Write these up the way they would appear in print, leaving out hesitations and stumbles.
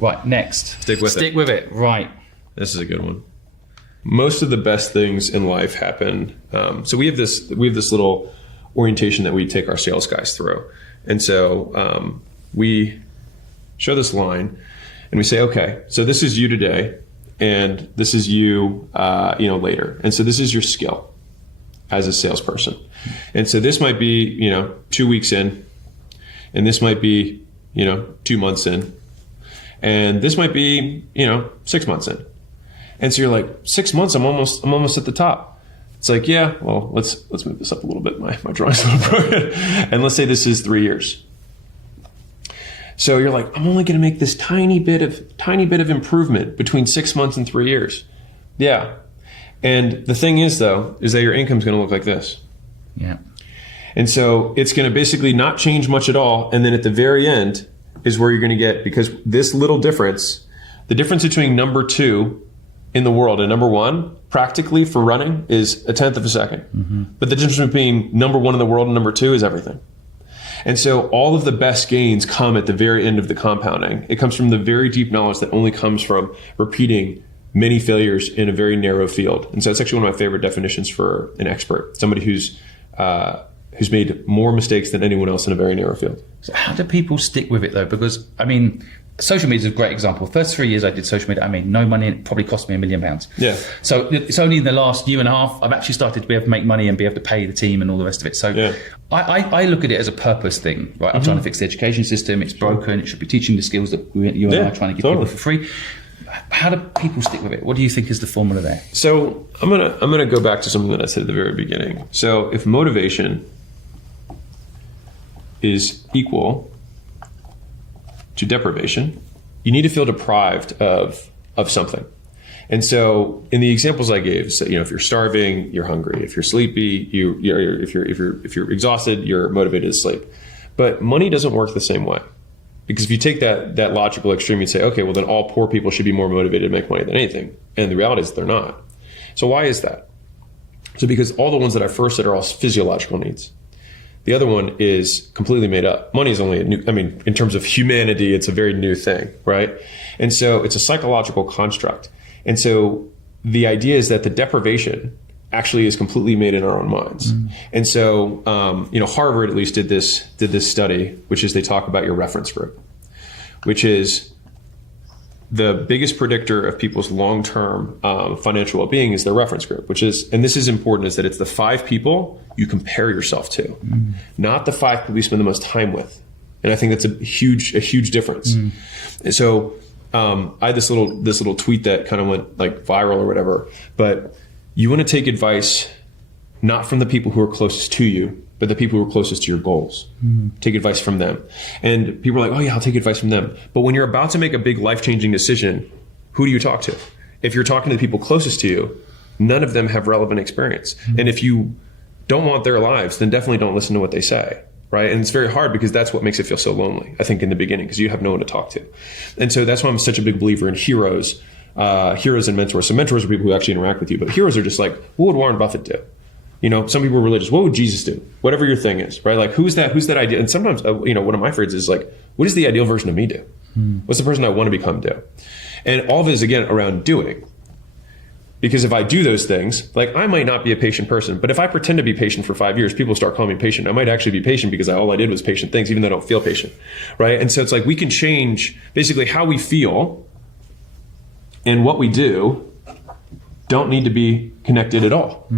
Right, next. Stick with it. Stick with it. Right. This is a good one. Most of the best things in life happen. So we have this little orientation that we take our sales guys through. And so we show this line and we say, okay, so this is you today and this is you, later. And so this is your skill as a salesperson. And so this might be, 2 weeks in, and this might be, 2 months in, and this might be, 6 months in. And so you're like, 6 months, I'm almost at the top. It's like, yeah, well, let's move this up a little bit. My drawing's a little broken. And let's say this is 3 years. So you're like, I'm only going to make this tiny bit of improvement between 6 months and 3 years. Yeah. And the thing is, though, is that your income's going to look like this. Yeah. And so it's going to basically not change much at all. And then at the very end is where you're going to get, because this little difference, the difference between number 2 in the world and number 1, practically for running, is a tenth of a second. Mm-hmm. But the difference between number 1 in the world and number 2 is everything. And so all of the best gains come at the very end of the compounding. It comes from the very deep knowledge that only comes from repeating many failures in a very narrow field. And so it's actually one of my favorite definitions for an expert, somebody who's made more mistakes than anyone else in a very narrow field. So how do people stick with it though? Because social media is a great example. First 3 years I did social media, I made no money, and it probably cost me £1 million. Yeah. So it's only in the last year and a half I've actually started to be able to make money and be able to pay the team and all the rest of it. So yeah. I look at it as a purpose thing, right? I'm trying to fix the education system. It's broken. It should be teaching the skills that you and I are trying to give people for free. How do people stick with it? What do you think is the formula there? So I'm gonna go back to something that I said at the very beginning. So if motivation is equal to deprivation, you need to feel deprived of something. And so in the examples I gave, so, if you're starving, you're hungry. If you're sleepy, if you're exhausted, you're motivated to sleep. But money doesn't work the same way. Because if you take that logical extreme, you'd say, okay, well then all poor people should be more motivated to make money than anything. And the reality is they're not. So why is that? So because all the ones that I first said are all physiological needs. The other one is completely made up. Money is only in terms of humanity, it's a very new thing, right? And so it's a psychological construct. And so the idea is that the deprivation actually is completely made in our own minds. And so, Harvard at least did this study, which is they talk about your reference group, which is the biggest predictor of people's long-term financial well-being is their reference group, and this is important, is that it's the 5 people you compare yourself to, not the 5 people you spend the most time with. And I think that's a huge difference. And so I had this little tweet that kind of went like viral or whatever, but you want to take advice not from the people who are closest to you, but the people who are closest to your goals. Take advice from them. And people are like, oh yeah, I'll take advice from them. But when you're about to make a big life-changing decision, who do you talk to? If you're talking to the people closest to you, none of them have relevant experience. And if you don't want their lives, then definitely don't listen to what they say, right? And it's very hard because that's what makes it feel so lonely, I think, in the beginning, because you have no one to talk to. And so that's why I'm such a big believer in heroes and mentors. So mentors are people who actually interact with you, but heroes are just like, what would Warren Buffett do? Some people are religious. What would Jesus do? Whatever your thing is, right? Like, who's that ideal? And sometimes, one of my favorites is like, what does the ideal version of me do? What's the person I want to become do? And all of it is, again, around doing. Because if I do those things, like, I might not be a patient person, but if I pretend to be patient for 5 years, people start calling me patient. I might actually be patient because all I did was patient things, even though I don't feel patient, right? And so it's like, we can change basically how we feel, and what we do don't need to be connected at all.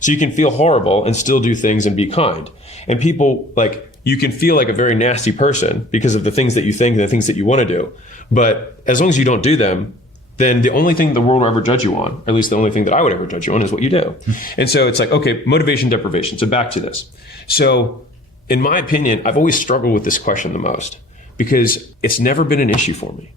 So you can feel horrible and still do things and be kind. And people, like, you can feel like a very nasty person because of the things that you think and the things that you want to do. But as long as you don't do them, then the only thing the world will ever judge you on, or at least the only thing that I would ever judge you on, is what you do. And so it's like, okay, motivation, deprivation. So back to this. So in my opinion, I've always struggled with this question the most because it's never been an issue for me.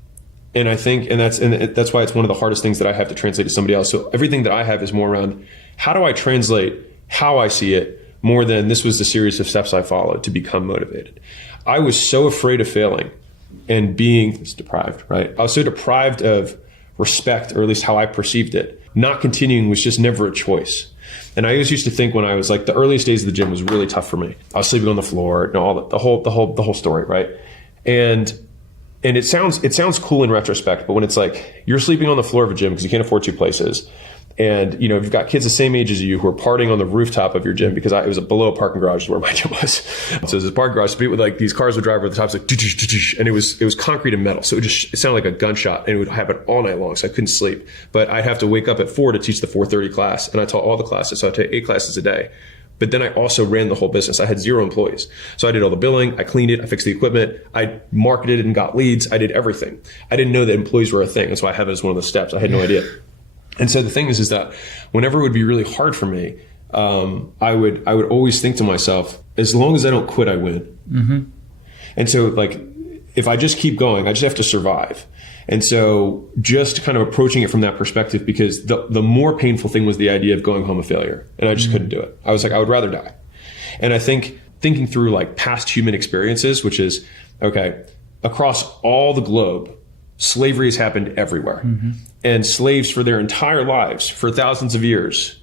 And I think, and that's why it's one of the hardest things that I have to translate to somebody else. So everything that I have is more around, how do I translate how I see it more than this was the series of steps I followed to become motivated. I was so afraid of failing and being deprived, right? I was so deprived of respect, or at least how I perceived it. Not continuing was just never a choice. And I always used to think, when I was like, the earliest days of the gym was really tough for me. I was sleeping on the floor, all the whole story, right? And And it sounds cool in retrospect, but when it's like you're sleeping on the floor of a gym because you can't afford 2 places, and you've got kids the same age as you who are partying on the rooftop of your gym, because it was below a parking garage where my gym was. So it was a parking garage, with like these cars would drive over the top, like, and it was concrete and metal, so it sounded like a gunshot, and it would happen all night long. So I couldn't sleep, but I'd have to wake up at 4 to teach the 4:30 class, and I taught all the classes, so I taught 8 classes a day. But then I also ran the whole business. I had 0 employees. So I did all the billing, I cleaned it, I fixed the equipment, I marketed and got leads, I did everything. I didn't know that employees were a thing. That's why I have it as one of the steps. I had no idea. And so the thing is that whenever it would be really hard for me, I would always think to myself, as long as I don't quit, I win. Mm-hmm. And so like, if I just keep going, I just have to survive. And so just kind of approaching it from that perspective, because the more painful thing was the idea of going home a failure. And I just couldn't do it. I was like, I would rather die. And I think thinking through like past human experiences, which is, okay, across all the globe, slavery has happened everywhere. Mm-hmm. And slaves for their entire lives, for thousands of years,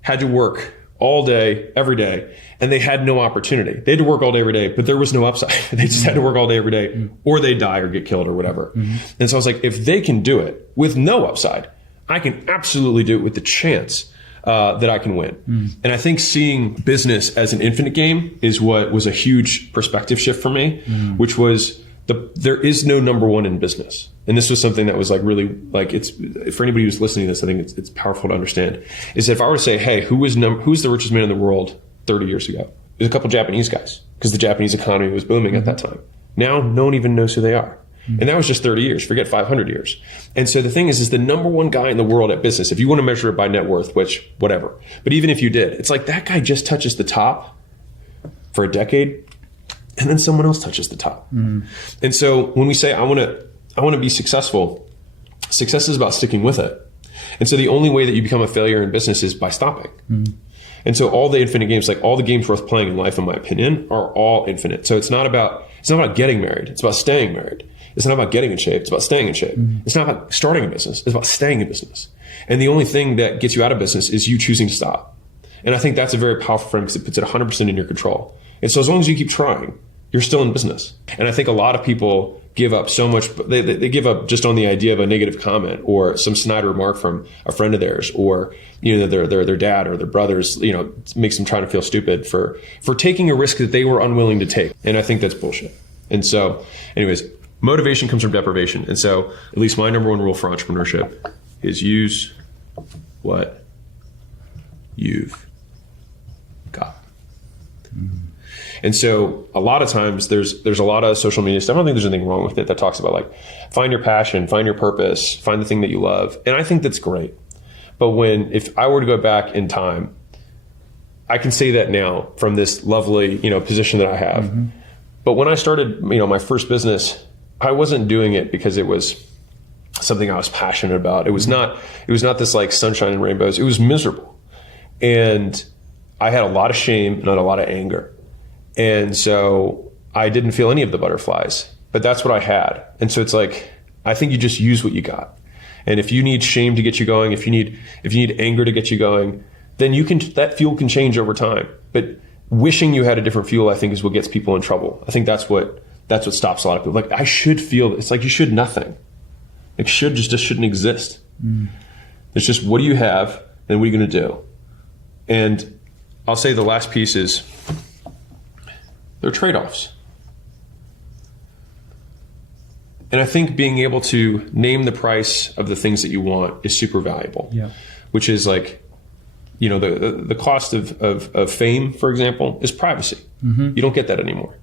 had to work all day, every day, and they had no opportunity. They had to work all day, every day, but there was no upside. They just had to work all day, every day, or they die or get killed or whatever. Mm-hmm. And so I was like, if they can do it with no upside, I can absolutely do it with the chance that I can win. Mm. And I think seeing business as an infinite game is what was a huge perspective shift for me, which was there is no number one in business. And this was something that was like really like, it's for anybody who's listening to this, I think it's powerful to understand, is if I were to say, hey, who's the richest man in the world 30 years ago? There's a couple Japanese guys, because the Japanese economy was booming at that time. Now no one even knows who they are. And that was just 30 years, forget 500 years. And so the thing is the number one guy in the world at business, if you want to measure it by net worth, which whatever, but even if you did, it's like that guy just touches the top for a decade, and then someone else touches the top. And so when we say, I want to be successful, success is about sticking with it. And so the only way that you become a failure in business is by stopping. And so all the infinite games, like all the games worth playing in life, in my opinion, are all infinite. So it's not about getting married. It's about staying married. It's not about getting in shape. It's about staying in shape. It's not about starting a business. It's about staying in business. And the only thing that gets you out of business is you choosing to stop. And I think that's a very powerful frame, because it puts it 100% in your control. And so as long as you keep trying, you're still in business. And I think a lot of people give up so much. They give up just on the idea of a negative comment or some snide remark from a friend of theirs, or their dad or their brothers, makes them trying to feel stupid for taking a risk that they were unwilling to take. And I think that's bullshit. And so, anyways, motivation comes from deprivation. And so, at least my number one rule for entrepreneurship is use what you've got. And so a lot of times there's a lot of social media stuff. I don't think there's anything wrong with it that talks about like, find your passion, find your purpose, find the thing that you love. And I think that's great. But if I were to go back in time, I can say that now from this lovely, position that I have. Mm-hmm. But when I started, my first business, I wasn't doing it because it was something I was passionate about. It was not this like sunshine and rainbows. It was miserable. And I had a lot of shame and a lot of anger. And so I didn't feel any of the butterflies, but that's what I had. And so it's like, I think you just use what you got. And if you need shame to get you going, if you need anger to get you going, then that fuel can change over time. But wishing you had a different fuel, I think, is what gets people in trouble. I think that's what stops a lot of people. Like, I should feel, it's like you should nothing. It just shouldn't exist. It's just, what do you have and what are you going to do? And I'll say the last piece is, there are trade-offs. And I think being able to name the price of the things that you want is super valuable. Yeah. Which is like, the cost of fame, for example, is privacy. Mm-hmm. You don't get that anymore.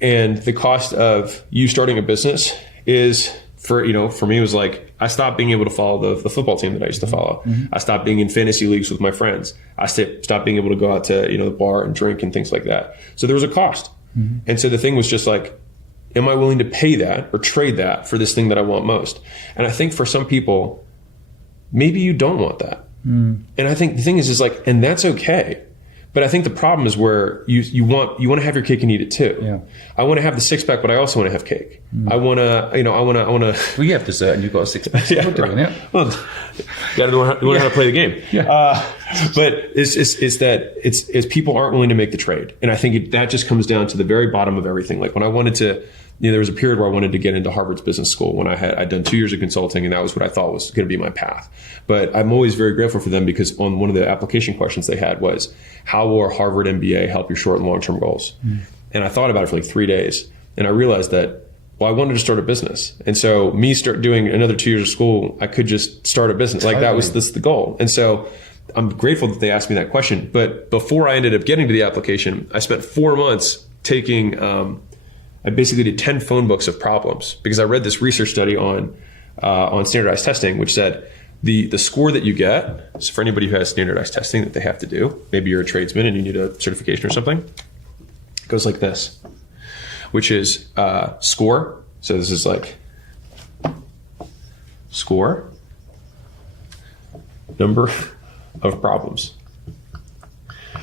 And the cost of you starting a business is, for me, it was like, I stopped being able to follow the football team that I used to follow. Mm-hmm. I stopped being in fantasy leagues with my friends. I stopped being able to go out to, the bar and drink and things like that. So there was a cost. Mm-hmm. And so the thing was just like, am I willing to pay that or trade that for this thing that I want most? And I think for some people, maybe you don't want that. Mm. And I think the thing is like, and that's okay. But I think the problem is where you want to have your cake and eat it too. Yeah. I want to have the 6-pack, but I also want to have cake. Mm. I want to. Well, you have dessert and you've got a 6-pack. Yeah, right. Well, you got to learn how to play the game. Yeah. But it's people aren't willing to make the trade. And I think that just comes down to the very bottom of everything. Like when I wanted to, there was a period where I wanted to get into Harvard's business school when I'd done 2 years of consulting, and that was what I thought was going to be my path. But I'm always very grateful for them, because on one of the application questions they had was, how will a Harvard MBA help your short and long-term goals? And I thought about it for like 3 days, and I realized that, well, I wanted to start a business. And so me start doing another 2 years of school, I could just start a business. Like that was the goal. And so I'm grateful that they asked me that question. But before I ended up getting to the application, I spent 4 months taking, I basically did 10 phone books of problems, because I read this research study on standardized testing, which said the score that you get, so for anybody who has standardized testing that they have to do, maybe you're a tradesman and you need a certification or something, it goes like this, which is score. So this is like score, number of problems.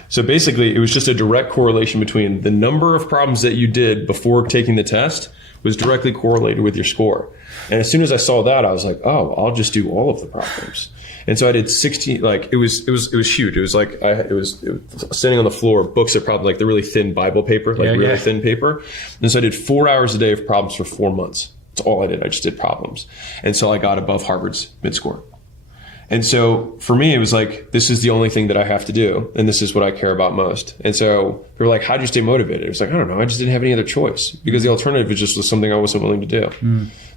So basically, it was just a direct correlation between the number of problems that you did before taking the test was directly correlated with your score. And as soon as I saw that, I was like, oh, I'll just do all of the problems. And so I did 16, like it was huge. It was like, it was standing on the floor, books of problems, like the really thin Bible paper, like really thin paper. And so I did 4 hours a day of problems for 4 months. That's all I did. I just did problems. And so I got above Harvard's mid-score. And so for me, it was like, this is the only thing that I have to do. And this is what I care about most. And so they were like, how'd you stay motivated? It was like, I don't know. I just didn't have any other choice, because the alternative was something I wasn't willing to do.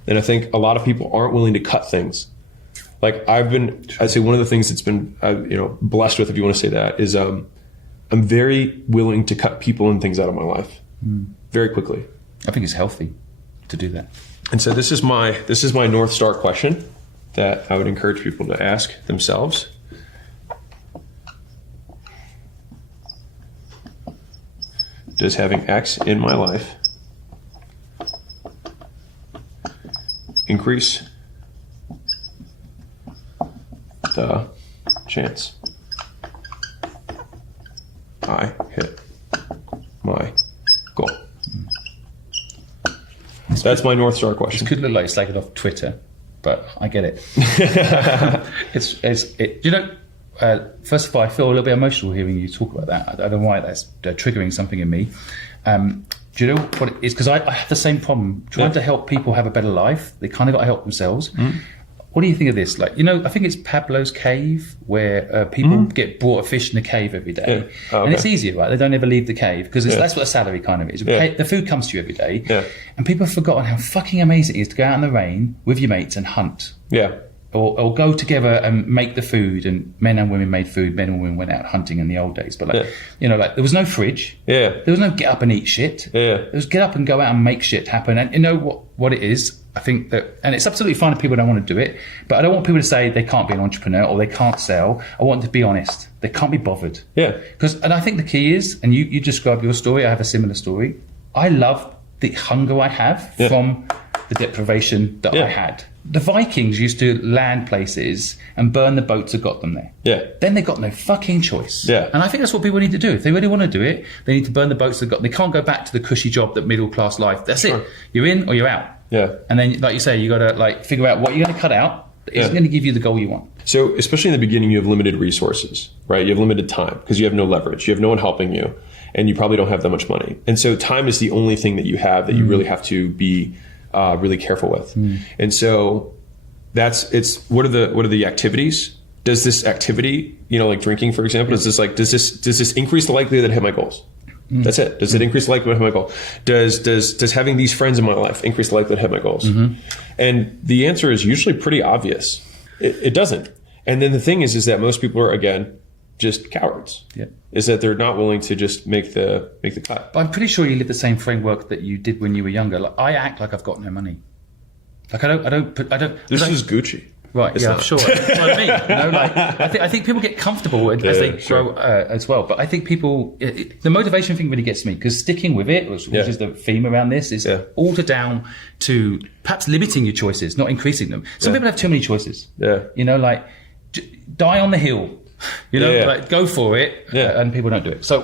And I think a lot of people aren't willing to cut things. Like I'd say one of the things that's been, blessed with, if you want to say that, is I'm very willing to cut people and things out of my life very quickly. I think it's healthy to do that. And so this is my North Star question that I would encourage people to ask themselves. Does having X in my life increase the chance I hit my goal? That's my North Star question. It could look like it's taken off Twitter, but I get it. First of all, I feel a little bit emotional hearing you talk about that. I don't know why that's triggering something in me. Do you know what it is? Because I have the same problem trying to help people have a better life. They kind of got to help themselves. What do you think of this? Like, I think it's Pablo's cave, where people get brought a fish in the cave every day. And it's easier, right? They don't ever leave the cave, because that's what a salary kind of is. The food comes to you every day. And people have forgotten how fucking amazing it is to go out in the rain with your mates and hunt. Or go together and make the food, and men and women made food. Men and women went out hunting in the old days. But like there was no fridge. There was no get up and eat shit. There was get up and go out and make shit happen. And you know what it is? I think that, and it's absolutely fine if people don't want to do it, but I don't want people to say they can't be an entrepreneur or they can't sell. I want them to be honest. They can't be bothered. And I think the key is, and you describe your story, I have a similar story. I love the hunger I have from the deprivation that I had. The Vikings used to land places and burn the boats that got them there. Then they got no fucking choice. And I think that's what people need to do. If they really want to do it, they need to burn the boats that got them. They can't go back to the cushy job, that middle class life. That's it. You're in or you're out. And then, like you say, you got to figure out what you're going to cut out that isn't going to give you the goal you want. So, especially in the beginning, you have limited resources, right? You have limited time because you have no leverage. You have no one helping you, and you probably don't have that much money. And so, time is the only thing that you have that you really have to be really careful with. And so, what are the activities? Does this activity, like drinking, for example, does this increase the likelihood that I hit my goals? That's it. Does it increase the likelihood of my goal? Does having these friends in my life increase the likelihood of hitting my goals? And the answer is usually pretty obvious. It doesn't. And then the thing is that most people are, again, just cowards. Is that they're not willing to just make the cut. But I'm pretty sure you live the same framework that you did when you were younger. Like, I act like I've got no money. Like I don't. This is Gucci. Right, I'm sure. That's what I mean. I think people get comfortable as they grow as well. But I think people, the motivation thing really gets me, because sticking with it, which is the theme around this, is altered down to perhaps limiting your choices, not increasing them. Some people have too many choices. Die on the hill. Go for it, and people don't do it. So.